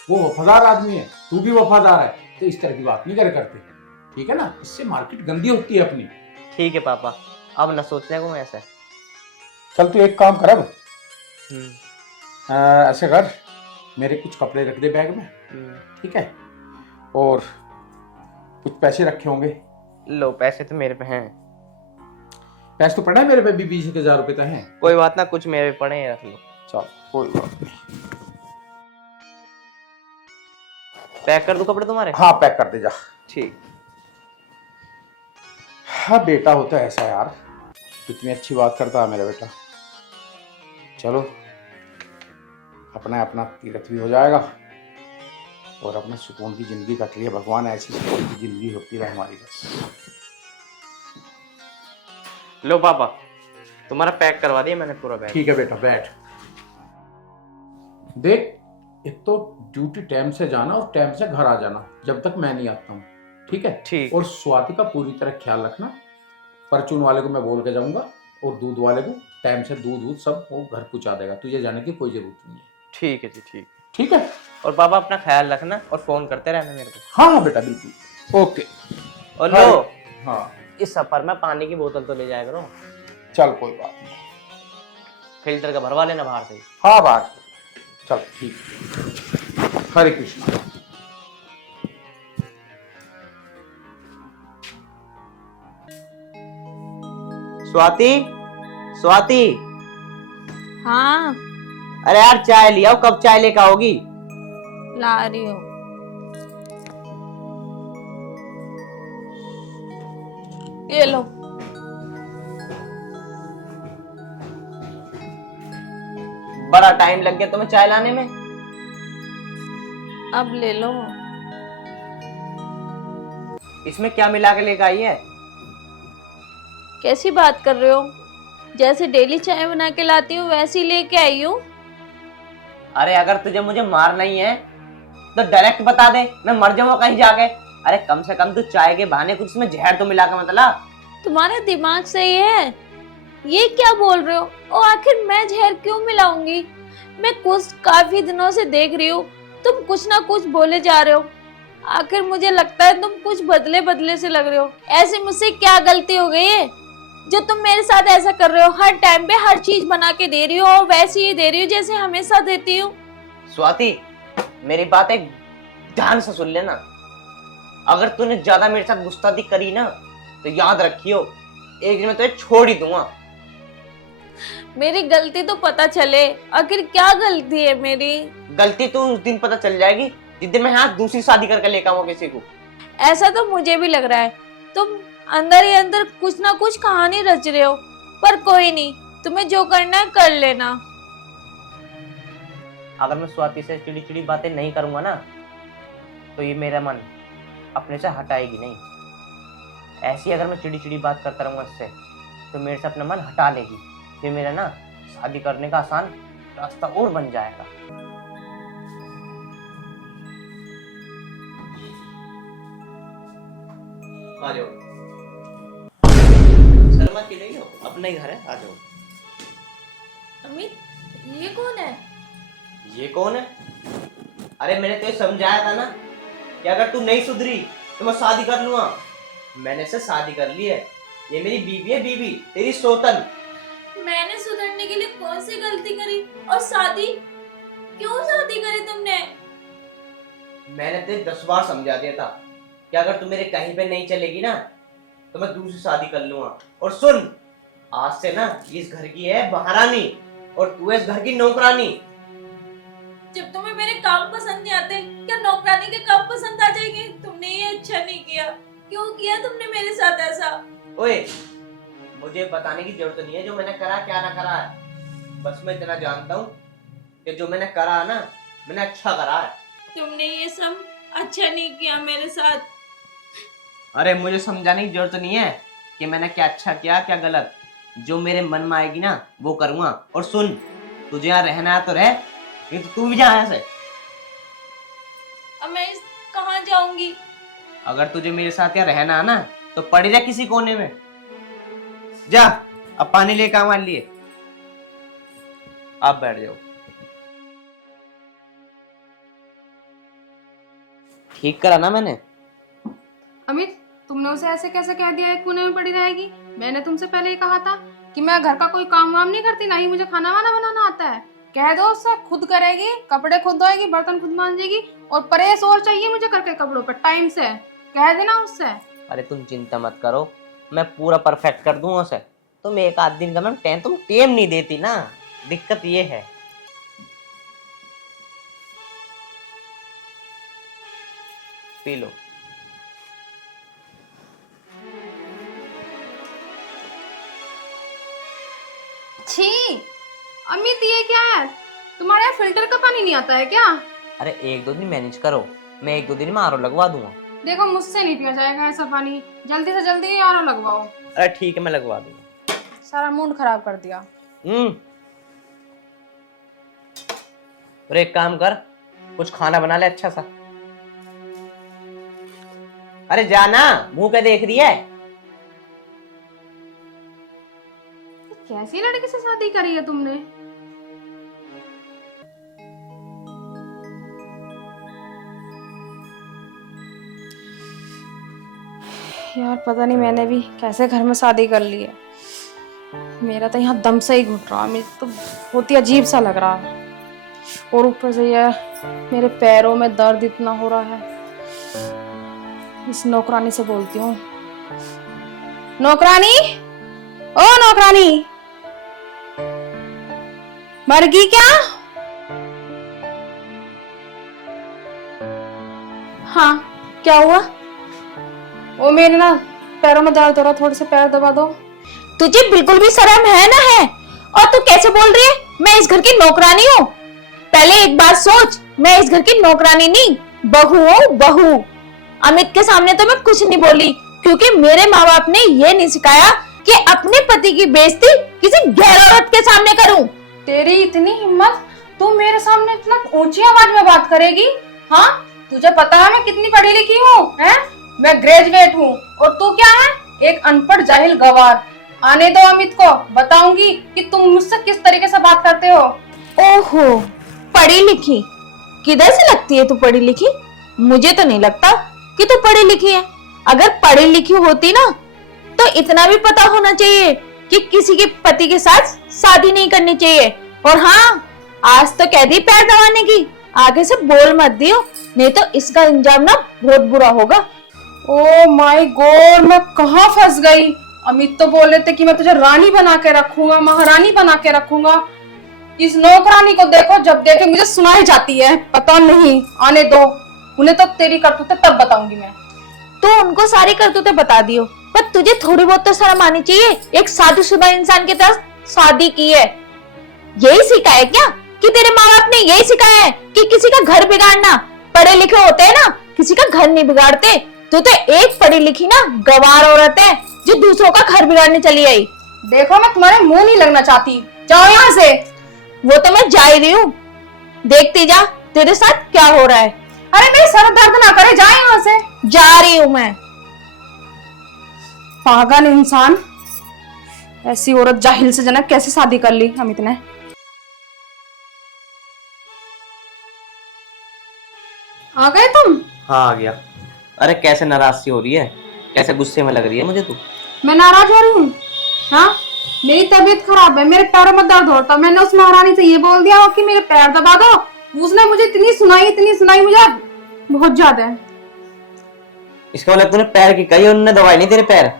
वो वफादार आदमी है, तू भी वफादार है, तो इस तरह की बात नहीं कर करते, ठीक है ना। इससे मार्केट गंदी होती है अपनी। ठीक है पापा, अब न सोचने को मैं ऐसा। चल तू एक काम कर अब, ऐसे कर, मेरे कुछ कपड़े रख दे बैग में, ठीक है, और कुछ पैसे रखे होंगे। लो पैसे तो मेरे पे हैं। पैसे तो पड़ा है मेरे पे भी, 20,000 रुपए तो हैं। कोई बात ना, कुछ मेरे पे पड़े हैं, रख लो। चल कोई बात नहीं। पैक कर दूं कपड़े तुम्हारे? हाँ पैक कर दे जा। ठीक। हाँ बेटा होता है ऐसा यार, कितनी अच्छी बात करता है मेरा बेटा। चलो अपना अपना तीर्थ भी हो जाएगा और अपना सुकून की जिंदगी कट रही है। भगवान ऐसी सुकून की जिंदगी होती रहे हमारी बस। लो पापा, तुम्हारा पैक करवा दिया मैंने पूरा बैग। ठीक है बेटा बैठ। देख एक तो ड्यूटी टाइम से जाना और टाइम से घर आ जाना जब तक मैं नहीं आता हूँ, ठीक है। ठीक। और स्वाति का पूरी तरह ख्याल रखना। परचून वाले को मैं बोल के जाऊंगा और दूध वाले को टाइम से दूध सब वो घर पहुंचा देगा, तुझे जाने की कोई जरूरत नहीं है। ठीक है जी, ठीक। ठीक है। और पापा अपना ख्याल रखना और फोन करते रहना मेरे को। हाँ हाँ बेटा बिल्कुल, ओके। और लो, हाँ इस सफर में पानी की बोतल तो ले जाया करो। चल कोई बात नहीं। फिल्टर का भरवा लेना बाहर से ही। हाँ बात चल ठीक। हरे कृष्णा। स्वाति, स्वाति, हाँ अरे यार चाय लिया, कब चाय लेकर आओगी? ला रही हूँ। ये लो। बड़ा टाइम लग गया तुम्हें चाय लाने में। अब ले लो। इसमें क्या मिला के लेकर आई है? कैसी बात कर रहे हो? जैसे डेली चाय बना के लाती हूँ वैसी लेके आई हूँ। अरे अगर तुझे मुझे मारना ही है तो डायरेक्ट बता दे, मैं मर जाऊंगा कहीं जाके। अरे कम से कम तू चाय के बहाने कुछ इसमें जहर तो मिला के मतलब। तुम्हारे दिमाग सही है? ये क्या बोल रहे हो? और आखिर मैं जहर क्यों मिलाऊंगी? मैं कुछ काफी दिनों से देख रही हूँ, तुम कुछ ना कुछ बोले जा रहे हो। आखिर मुझे लगता है तुम कुछ बदले बदले से लग रहे हो। ऐसे मुझसे क्या गलती हो गई है जो तुम मेरे साथ ऐसा कर रहे हो? हर टाइम पे हर चीज बना के दे रही हो और वैसी ही दे रही हो जैसे हमेशा देती हूँ। स्वाति, मेरी बात एक ध्यान से सुन लेना। अगर तूने ज्यादा मेरे साथ गुस्ताखी करी ना तो याद रखियो, एक दिन मैं तुझे छोड़ ही दूंगा। मेरी गलती तो पता चले, आखिर क्या गलती है मेरी? गलती तो उस दिन पता चल जाएगी जिस दिन मैं यहाँ दूसरी शादी करके लेकर आऊंगा किसी को। ऐसा तो मुझे भी लग रहा है, तुम अंदर ही अंदर कुछ ना कुछ कहानी रच रहे हो। पर कोई नहीं, तुम्हें जो करना है कर लेना। अगर मैं स्वाति से चिड़ी चिड़ी बातें नहीं करूंगा ना तो ये मेरा मन अपने से हटाएगी नहीं। ऐसी अगर मैं चिड़ी चिड़ी बात करता रहूंगा इससे तो मेरे से अपना मन हटा लेगी। फिर मेरा ना शादी करने का आसान रास्ता और बन जाएगा। आ जाओ, शर्मा की नहीं हो, अपना ही घर है, आ जाओ। अमित, ये कौन है? ये कौन है? अरे मैंने तुझे समझाया था ना कि अगर तू नहीं सुधरी तो मैं शादी कर लूंगा। मैंने से शादी कर ली है, ये मेरी बीवी है, बीवी तेरी सोतन। मैंने सुधरने के लिए कौन सी गलती करी? और शादी क्यों शादी करी तुमने? मैंने तुझे 10 बार समझा दिया था कि अगर तू मेरे कहीं पे नहीं चलेगी ना तो मैं दूसरी शादी कर लूंगा। और सुन, आज से ना इस घर की है महारानी और तू है इस घर की नौकरानी। जब तुम्हें मेरे काम पसंद नहीं आते, क्या नौकरानी के काम पसंद आ जाएंगे? तुमने ये अच्छा नहीं किया। क्यों किया तुमने मेरे साथ ऐसा? ओए, मुझे बताने की जरूरत नहीं है जो मैंने करा क्या ना करा है। बस मैं इतना जानता हूँ कि जो मैंने करा है ना, मैंने अच्छा करा है। तुमने ये सब अच्छा नहीं किया मेरे साथ। अरे मुझे समझाने की जरूरत नहीं है कि मैंने क्या अच्छा किया क्या गलत। जो मेरे मन में आएगी ना वो करूंगा। और सुन, तुझे यहाँ रहना है तो रह, नहीं तो तू भी जा यहाँ से। अब मैं कहाँ जाऊंगी? अगर तुझे मेरे साथ यहाँ रहना है ना तो पड़ी रह किसी कोने में। जा, अब पानी लेकर आ हमारे लिए। आप बैठ जाओ। ठीक करा ना मैंने? अमित, तुमने उसे ऐसे कैसे कह दिया एक कोने में पड़ी रहेगी? मैंने तुमसे पहले ही कहा था कि मैं घर का कोई काम वाम नहीं करती, ना ही मुझे खाना वाना बनाना आता है। कह दो उससे, खुद करेगी, कपड़े खुद धोएगी, बर्तन खुद मांजेगी, और प्रेस और चाहिए मुझे करके कपड़ों पर टाइम से। कह देना उससे। अरे तुम चिंता मत करो, मैं पूरा परफेक्ट कर दूंगा उसे। तुम एक आध दिन का मैम तुम टेम नहीं देती ना, दिक्कत ये है। P low. छी अमित, ये क्या है? तुम्हारे यहाँ फिल्टर का पानी नहीं आता है क्या? अरे एक दो दिन मैनेज करो, मैं एक दो दिन में आरओ लगवा दूंगा। देखो मुझसे नहीं पिया जाएगा ऐसा पानी, जल्दी से जल्दी आरओ लगवाओ। अरे ठीक है, मैं लगवा दूंगा। सारा मूड खराब कर दिया। और एक काम कर, कुछ खाना बना ले अच्छा सा। अरे जाना, मुंह पे देख रही है? कैसी लड़की से शादी करी है तुमने? यार पता नहीं मैंने भी कैसे घर में शादी कर ली है। मेरा तो यहाँ दम से ही घुट रहा है, मुझे तो बहुत ही अजीब सा लग रहा है। और ऊपर से यह मेरे पैरों में दर्द इतना हो रहा है। इस नौकरानी से बोलती हूँ। नौकरानी, ओ नौकरानी, मर गई क्या? हाँ, क्या हुआ? ओ मेरे ना पैरों में दर्द हो रहा, थोड़े से पैर दबा दो। तुझे बिल्कुल भी शर्म है ना है? और तू कैसे बोल रही है मैं इस घर की नौकरानी हूँ? पहले एक बात सोच, मैं इस घर की नौकरानी नहीं, बहू हूँ, बहू। अमित के सामने तो मैं कुछ नहीं बोली, क्योंकि मेरे माँ बाप ने ये नहीं सिखाया कि अपने पति की बेइज्जती किसी गैर औरत के सामने करूं। तेरी इतनी हिम्मत, तू मेरे सामने इतना ऊंची आवाज में बात करेगी? हाँ, तुझे पता है मैं कितनी पढ़ी लिखी हूँ, हैं? मैं ग्रेजुएट हूँ, और तू क्या है? एक अनपढ़ जाहिल गवार। आने दो अमित को, बताऊंगी कि तुम मुझसे किस तरीके से बात करते हो। ओहो, पढ़ी लिखी? किधर से लगती है तू पढ़ी लिखी? मुझे तो नहीं लगता कि तू पढ़ी लिखी है। अगर पढ़ी लिखी होती ना तो इतना भी पता होना चाहिए कि किसी के पति के साथ शादी नहीं करनी चाहिए। और हाँ, आज तो कह दी पैर दबाने की, आगे से बोल मत दियो, नहीं तो इसका अंजाम ना बहुत बुरा होगा। ओ माय गॉड, मैं कहाँ फंस गई। अमित तो बोल रहे थे कि मैं तुझे रानी बना के रखूंगा, महारानी बना के रखूंगा। इस नौकरानी को देखो, जब देखे मुझे सुनाई जाती है। पता नहीं, आने दो, उन्हें तो तेरी करतूतें तब बताऊंगी मैं। तो उनको सारी करतूतें बता दियो, पर तुझे थोड़ी बहुत तो शर्म आनी चाहिए। एक शादीशुदा इंसान की तरह शादी की है, यही सीखा है क्या? कि तेरे माँ बाप ने यही सिखाया है कि किसी का घर बिगाड़ना? पढ़े लिखे होते हैं ना, किसी का घर नहीं बिगाड़ते। तू तो एक पढ़ी लिखी ना गवार औरत है जो दूसरों का घर बिगाड़ने चली आई। देखो, मैं तुम्हारे मुंह नहीं लगना चाहती, जाओ यहाँ से। वो तो मैं जा ही रही हूँ, देखती जा तेरे साथ क्या हो रहा है। अरे मेरी सर दर्द ना करे, जा यहाँ से। जा रही हूँ मैं। पागल इंसान, ऐसी औरत जाहिल से जनक कैसे शादी कर ली अमित ने। आ गए तुम? हाँ आ गया। अरे कैसे नाराज सी हो रही है, कैसे गुस्से में लग रही है मुझे तू। मैं नाराज हो रही हूँ? हाँ, मेरी तबीयत खराब है, मेरे पैरों में दर्द होता है। मैंने उस महारानी से ये बोल दिया कि मेरे पैर दबा दो, उसने मुझे इतनी सुनाई मुझे बहुत ज्यादा है। इसका मतलब तूने पैर की कही, उन्होंने दवाई नहीं तेरे पैर?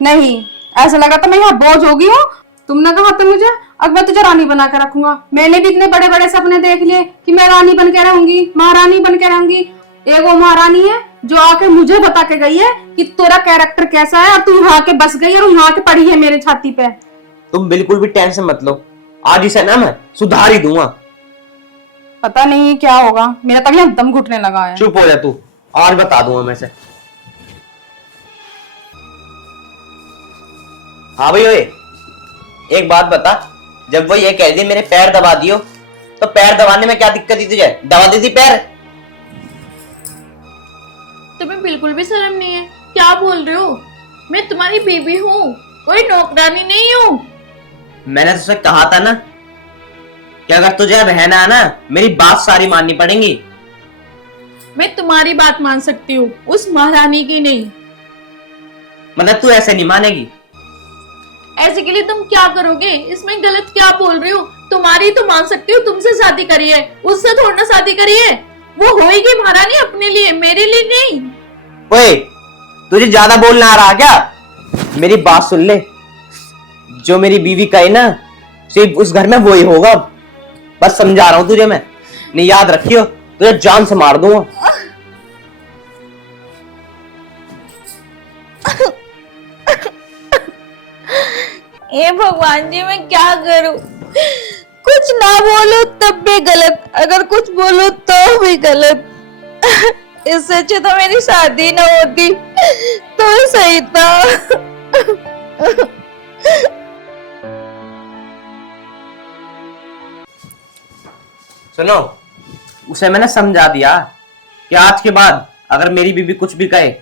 नहीं, ऐसा लगा था मैं यहाँ बोझ हो गई हूँ। तुमने कहा था मुझे, अब मैं तुझे रानी बना के रखूंगा। मैंने भी इतने बड़े बड़े सपने देख लिए कि मैं रानी बन के रहूंगी, महारानी बन के रहूंगी। एक वो महारानी है जो आके मुझे बता के गई है कि तेरा कैरेक्टर कैसा है, और तू यहाँ के बस गई और यहाँ के पड़ी है मेरे छाती पे। तुम बिल्कुल भी टेंशन मत लो, आज इसे ना मैं सुधार ही दूंगा। पता नहीं क्या होगा, मेरा तक यहाँ दम घुटने लगा है। चुप हो जा तू, आज बता दूंगा मैं से। हाँ भाई ओए, एक बात बता, जब वो ये कह दी मेरे पैर दबा दियो, तो पैर दबाने में क्या दिक्कत थी तुझे? दबा दी थी पैर। तुम्हें बिल्कुल भी शर्म नहीं है? क्या बोल रहे हो? मैं तुम्हारी बीबी हूँ, कोई नौकरानी नहीं हूँ। मैंने तुझसे कहा था ना कि अगर तुझे रहना है ना, मेरी बात सारी माननी पड़ेगी। मैं तुम्हारी बात मान सकती हूँ, उस महारानी की नहीं। मतलब तू ऐसे नहीं मानेगी? ऐसे के लिए तुम क्या करोगे? इसमें गलत क्या बोल रही हो? तुम्हारी तो मान सकती हो, तुमसे शादी करी है, उससे थोड़ा ना शादी करी है। वो होएगी महारानी अपने लिए, मेरे लिए नहीं। ओए, तुझे ज्यादा बोलना आ रहा क्या? मेरी बात सुन ले, जो मेरी बीवी कहे ना, सिर्फ उस घर में वो ही होगा। बस समझा रहा हूं तुझे मैं, नहीं याद रखियो, तुझे जान से मार दूंगा। हे भगवान जी, मैं क्या करूं? कुछ ना बोलो तब भी गलत, अगर कुछ बोलो तो भी गलत। इससे अच्छे तो मेरी शादी ना होती तो सही था। सुनो, उसे मैंने समझा दिया कि आज के बाद अगर मेरी बीवी कुछ भी कहे,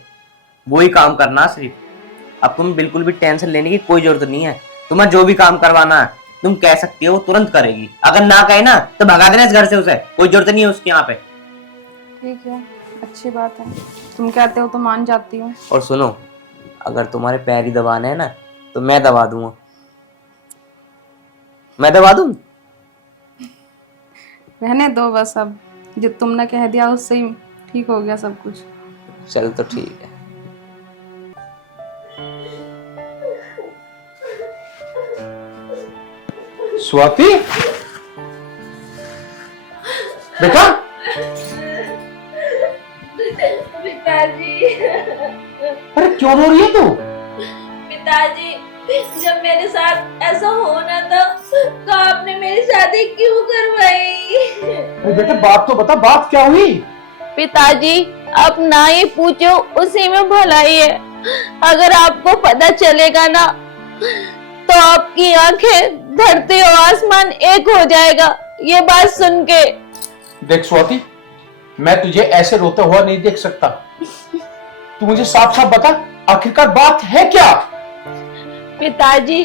वो ही काम करना सिर्फ। अब तुम बिल्कुल भी टेंशन लेने की कोई जरूरत नहीं है। तुम्हें जो भी काम करवाना है तुम कह सकती हो, वो तुरंत करेगी। अगर ना कहे ना तो भगा देना इस घर से उसे, कोई जरूरत नहीं है उसके यहाँ पे। ठीक है, अच्छी बात है, तुम कहते हो तो मान जाती हूँ। और सुनो, अगर तुम्हारे पैर ही दबाने हैं ना, तो मैं दबा दूंगा। मैं दबा दूं? रहने दो बस, अब जो तुमने कह दिया उससे ही ठीक हो गया सब कुछ। चल तो ठीक है। स्वाति, बेटा, पिताजी, अरे क्यों रो रही है तू? पिताजी, जब मेरे साथ ऐसा होना था तो आपने मेरी शादी क्यों करवाई? अरे बेटा बात तो बता, बात क्या हुई? पिताजी, अब ना ही पूछो, उसी में भलाई है। अगर आपको पता चलेगा ना, तो आपकी आंखें धरती और आसमान एक हो जाएगा ये बात सुन के। देख स्वाति, मैं तुझे ऐसे रोते हुआ नहीं देख सकता। तू मुझे साफ साफ बता, आखिरकार बात है क्या? पिताजी,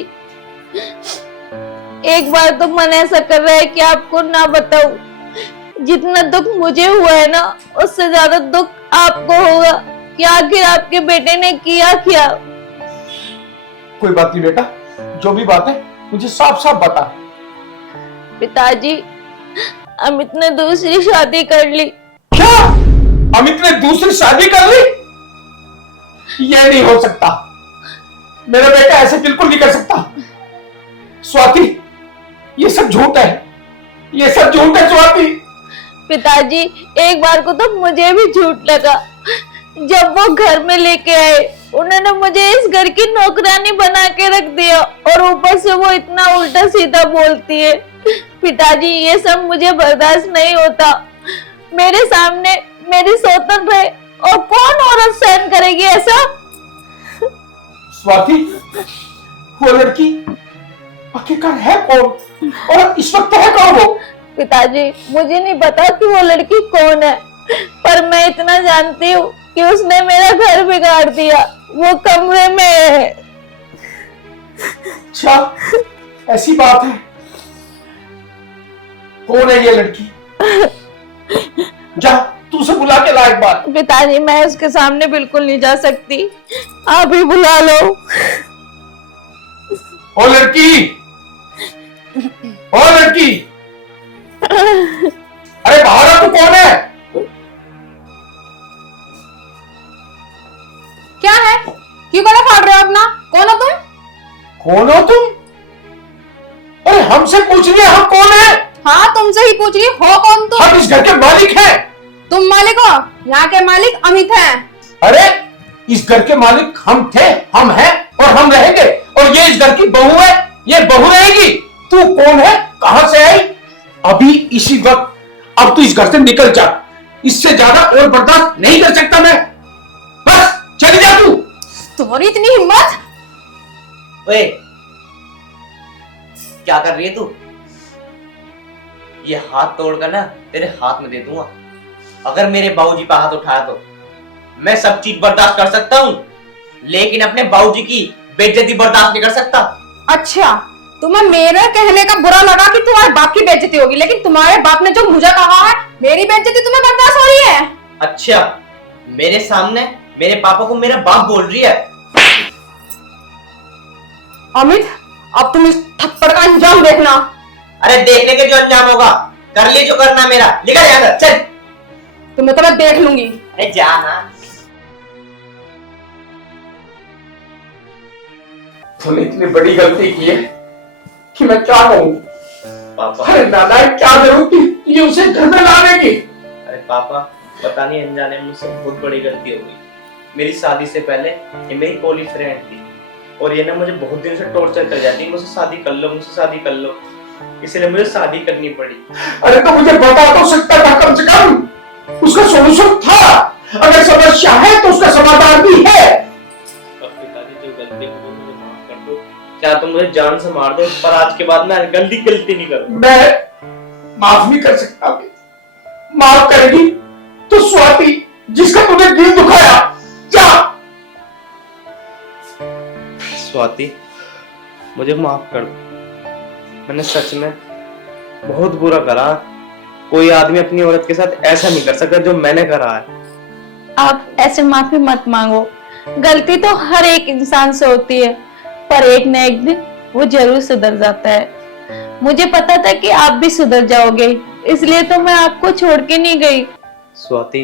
एक बार तो मन ऐसा कर रहा है कि आपको ना बताऊं। जितना दुख मुझे हुआ है ना, उससे ज्यादा दुख आपको होगा कि आखिर आपके बेटे ने किया क्या। कोई बात नहीं बेटा, जो भी बात है मुझे साफ साफ बता। पिताजी, अमित ने दूसरी शादी कर ली। क्या? अमित ने दूसरी शादी कर ली? यह नहीं हो सकता, मेरा बेटा ऐसे बिल्कुल नहीं कर सकता। स्वाति, ये सब झूठ है, ये सब झूठ है स्वाति। पिताजी, एक बार को तो मुझे भी झूठ लगा। जब वो घर में लेके आए, उन्होंने मुझे इस घर की नौकरानी बना के रख दिया, और ऊपर से वो इतना उल्टा सीधा बोलती है। पिताजी, ये सब मुझे बर्दाश्त नहीं होता। मेरे सामने मेरी सौतन रहे, और कौन औरत सहन करेगी ऐसा? स्वाति, वो लड़की आखिरकार है कौन, और इस वक्त है कौन वो? पिताजी, मुझे नहीं पता कि वो लड़की कौन है, पर मैं इतना जानती हूँ कि उसने मेरा घर बिगाड़ दिया। वो कमरे में है। अच्छा, ऐसी बात है। कौन है ये लड़की? जा, तू उसे बुला के ला एक बार। पिताजी, मैं उसके सामने बिल्कुल नहीं जा सकती, आप ही बुला लो। ओ लड़की, ओ लड़की, अरे बाहर आ, तू कौन है? क्या है? क्यों गला फाड़ रहे हो अपना? कौन हो तुम? कौन हो तुम? अरे हमसे पूछ रही है हम कौन है? हाँ, तुमसे ही पूछ रही हो, कौन तुम? हम इस घर के मालिक हैं। तुम मालिक हो? यहाँ के मालिक अमित हैं। अरे इस घर के मालिक हम थे, हम हैं और हम रहेंगे, और ये इस घर की बहू है, ये बहू रहेगी। तू कौन है, कहां से आई? अभी इसी वक्त अब तू इस घर से निकल जा, इससे ज्यादा और बर्दाश्त नहीं कर सकता मैं। बस चली जा तू। तुम्हारी इतनी हिम्मत? ओए, क्या कर रही है तू? ये हाथ तोड़कर ना तेरे हाथ में दे दूंगा। अगर मेरे बाबूजी पे हाथ उठाया तो मैं सब चीज बर्दाश्त कर सकता हूँ, लेकिन अपने बाबूजी की बेइज्जती बर्दाश्त नहीं कर सकता। अच्छा, तुम्हें मेरे कहने का बुरा लगा कि तुम्हारे बाप की बेइज्जती होगी, लेकिन तुम्हारे बाप ने जो मुझे कहा है, मेरी बेइज्जती तुम्हें बर्दाश्त हो रही है? अच्छा, मेरे सामने मेरे पापा को मेरा बाप बोल रही है? अमित, अब तुम इस थप्पड़ का अंजाम देखना। अरे देखने के जो अंजाम होगा, कर ले जो करना मेरा। निकल यहाँ से, चल। तुम्हें तो मैं देख लूंगी। अरे जा ना। तूने इतनी बड़ी गलती की है कि मैं क्या कहूँ। पापा, अरे नालायक, क्या जरूरत थी ये उसे घर में लाने की? अरे पापा, पता नहीं अनजाने में मुझसे बहुत बड़ी गलती हो गई। मेरी शादी से पहले ये मेरी कॉलेज फ्रेंड थी, और ये ना मुझे बहुत दिन से टॉर्चर कर जाती, मुझसे शादी कर लो, मुझसे शादी कर लो, इसलिए मुझे शादी करनी पड़ी। अरे तो मुझे बता तो सकता था कम से कम, उसका सोल्यूशन था। अगर समस्या है तो उसका समाधान भी है। पिताजी, जो गलती हुई मुझे माफ कर दो। क्या तुम मुझे जान से मार दो, पर आज के बाद मैं गलती नहीं करूंगा। मैं माफ नहीं कर सकता। माफ करेगी तो स्वाति, जिसका तूने दिल दुखाया, जा। स्वाति, मुझे माफ कर दो। मैंने सच में बहुत बुरा करा। कोई आदमी अपनी औरत के साथ ऐसा नहीं कर सकता जो मैंने करा है। आप ऐसे माफी मत मांगो, गलती तो हर एक इंसान से होती है, पर एक न एक दिन वो जरूर सुधर जाता है। मुझे पता था कि आप भी सुधर जाओगे, इसलिए तो मैं आपको छोड़ के नहीं गई। स्वाति,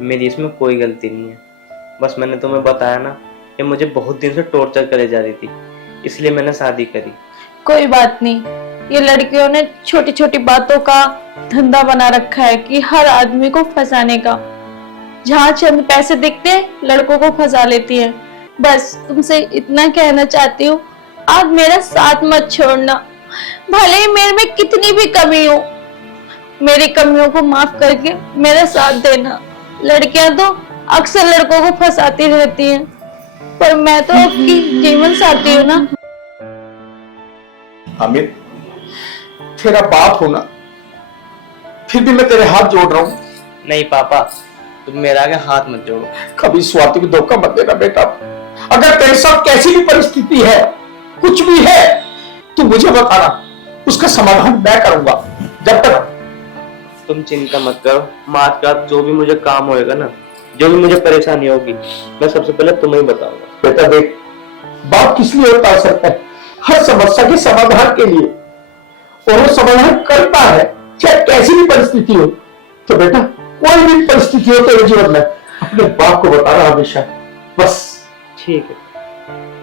मेरी इसमें कोई गलती नहीं है। बस मैंने तुम्हें बताया ना कि मुझे बहुत दिन से टॉर्चर करे जा रही थी, इसलिए मैंने शादी करी। कोई बात नहीं, ये लड़कियों ने छोटी छोटी बातों का धंधा बना रखा है कि हर आदमी को फंसाने का। जहाँ चंद पैसे दिखते हैं, लड़कों को फंसा लेती है। बस तुमसे इतना कहना चाहती हूँ, आप मेरा साथ मत छोड़ना। भले ही मेरे में कितनी भी कमी हो, मेरी कमियों को माफ करके मेरा साथ देना। लड़कियां तो अक्सर लड़कों को फंसाती रहती हैं, पर मैं तो आपकी जीवन साथी हूँ ना। अमित, तेरा बाप हो ना, फिर भी मैं तेरे हाथ जोड़ रहा हूँ। नहीं पापा, तुम मेरे आगे हाथ मत जोड़ो। कभी स्वाति को धोखा मत देना बेटा। अगर तेरे साथ कैसी भी परिस्थिति है, कुछ भी है, तो मुझे बताना, उसका समाधान मैं करूंगा। जब तक तुम चिंता मत करो, माँ का जो भी मुझे काम होएगा ना, जो भी मुझे परेशानी होगी, मैं सबसे पहले तुम्हें ही बताऊंगा। बेटा देख, बाप किस लिए होता है? हर समस्या के समाधान के लिए, और वो समाधान करता है चाहे कैसी भी परिस्थिति हो। तो बेटा, कोई भी परिस्थिति हो तेरे जीवन में, अपने बाप को बताना हमेशा। बस ठीक है।